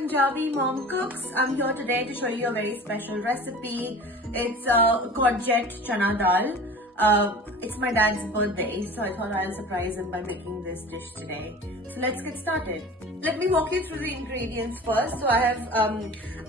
Punjabi Mom Cooks. I'm here today to show you a very special recipe. It's courgette chana dal. It's my dad's birthday, so I thought I'll surprise him by making this dish today. So let's get started. Let me walk you through the ingredients first. So I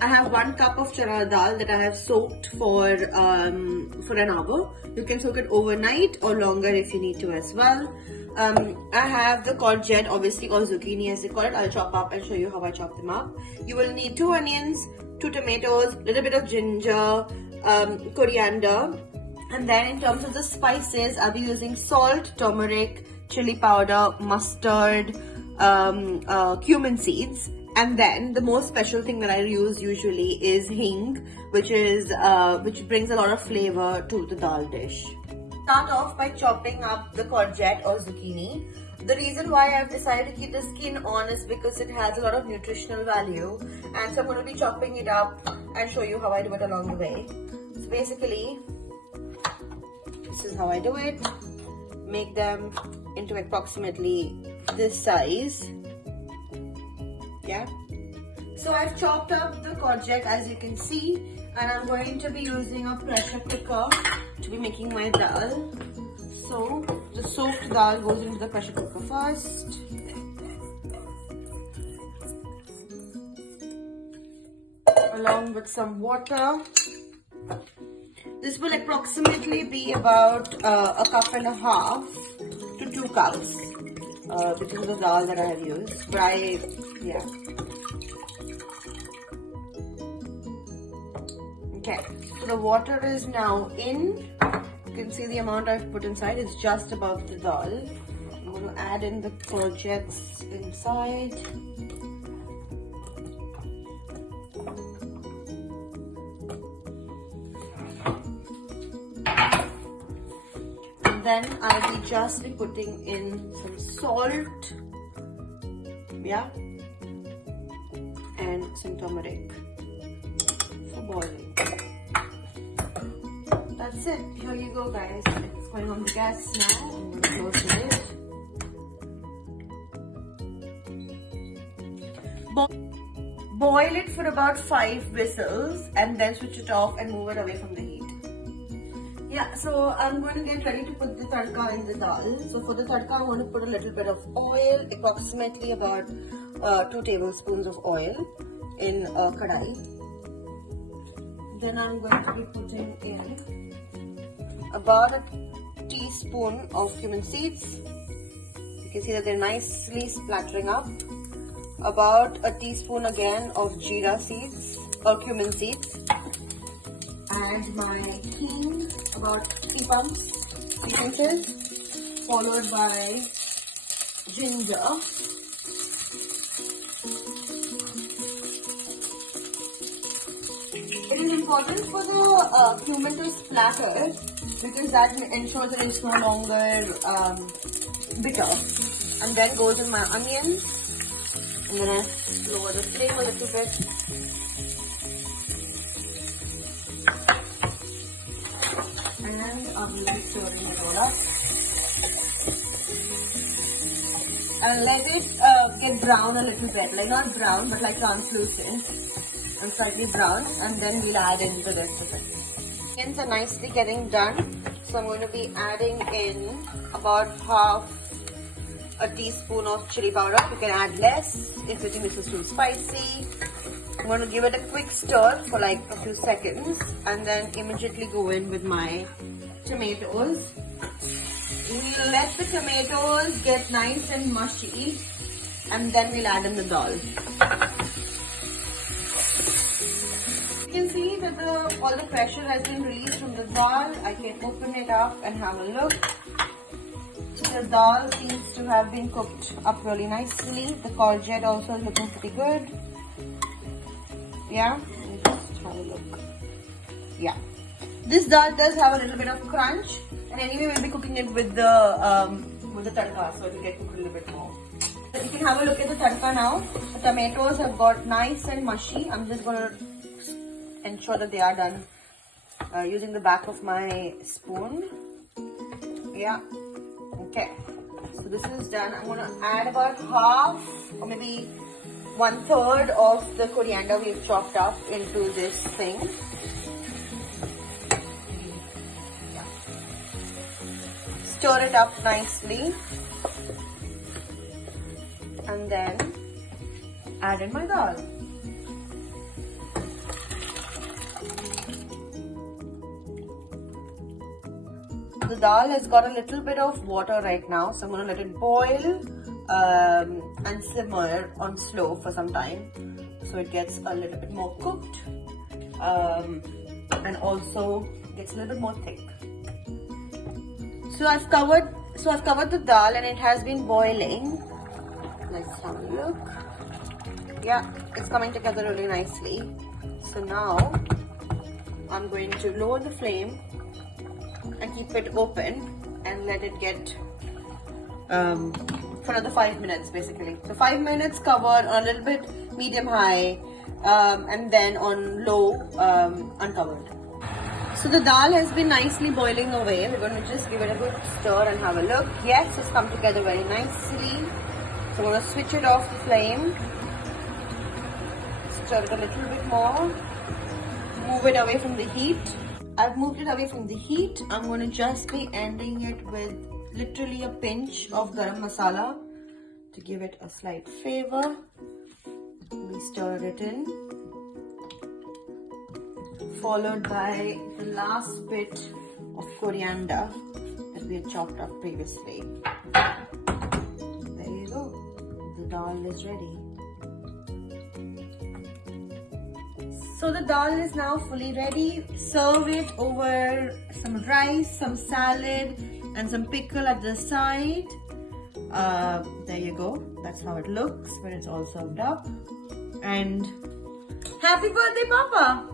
have 1 cup of chana dal that I have soaked for an hour. You can soak it overnight or longer if you need to as well. I have the courgette, obviously, or zucchini as they call it. I'll chop up and show you how I chop them up. You will need 2 onions, 2 tomatoes, little bit of ginger, coriander, and then in terms of the spices, I'll be using salt, turmeric, chili powder, mustard, cumin seeds, and then the most special thing that I use usually is hing, which brings a lot of flavor to the dal dish. Start off by chopping up the courgette or zucchini. The reason why I've decided to keep the skin on is because it has a lot of nutritional value, and so I'm going to be chopping it up and show you how I do it along the way. So basically, this is how I do it. Make them into approximately this size. Yeah. So I've chopped up the courgette, as you can see, and I'm going to be using a pressure cooker to be making my dal. So the soaked dal goes into the pressure cooker first. Along with some water. This will approximately be about a cup and a half to 2 cups, which is the dal that I have used. But yeah. Okay, so the water is now in. You can see the amount I've put inside is just above the dal. I'm going to add in the courgettes inside. And then I'll be just putting in some salt, yeah, and some turmeric for boiling. That's it. Here you go, guys. It's going on the gas now. I'm going to close the lid. Boil it for about 5 whistles and then switch it off and move it away from the heat. Yeah, so I'm going to get ready to put the tadka in the dal. So for the tadka, I'm going to put a little bit of oil, approximately about 2 tablespoons of oil in a kadai. Then I'm going to be putting in about a teaspoon of cumin seeds. You can see that they're nicely splattering up. About a teaspoon again of jeera seeds or cumin seeds. And my hing, about 3 pumps, 3 pinches, followed by ginger. It is important for the cumin to splatter because that ensures that it's no longer bitter. And then goes in my onions. I'm gonna lower the flame a little bit. And I'm going to be stirring it all up. And let it get brown a little bit, like not brown but like translucent and slightly brown, and then we'll add in the rest of it. Onions are nicely getting done, so I'm going to be adding in about half a teaspoon of chili powder. You can add less if you think this is too spicy. I'm going to give it a quick stir for like a few seconds and then immediately go in with my tomatoes. We'll let the tomatoes get nice and mushy and then we'll add in the dal. You can see that all the pressure has been released from the dal. I can open it up and have a look. So the dal seems to have been cooked up really nicely. The courgette also is looking pretty good. Yeah, just have a look. Yeah, this dal does have a little bit of crunch, and anyway we'll be cooking it with the tadka, so it will get cooked a little bit more. So you can have a look at the tadka now. The tomatoes have got nice and mushy. I'm just going to ensure that they are done using the back of my spoon. Yeah. Okay, so this is done. I'm going to add about half or maybe 1/3 of the coriander we've chopped up into this thing. Yeah. Stir it up nicely. And then add in my dal. The dal has got a little bit of water right now, so I'm going to let it boil and simmer on slow for some time, so it gets a little bit more cooked and also gets a little bit more thick. So I've covered the dal and it has been boiling. Let's have a look. Yeah, it's coming together really nicely. So now I'm going to lower the flame and keep it open and let it get for another 5 minutes basically. So 5 minutes covered on a little bit medium high and then on low uncovered. So the dal has been nicely boiling away. We're going to just give it a good stir and have a look. Yes, it's come together very nicely. So I'm going to switch it off the flame. Stir it a little bit more. Move it away from the heat. I've moved it away from the heat. I'm going to just be ending it with literally a pinch of garam masala to give it a slight flavor. We stir it in, followed by the last bit of coriander that we had chopped up previously. There you go. The dal is ready. So the dal is now fully ready. Serve it over some rice, some salad, and some pickle at the side. There you go. That's how it looks when it's all served up. And happy birthday, Papa!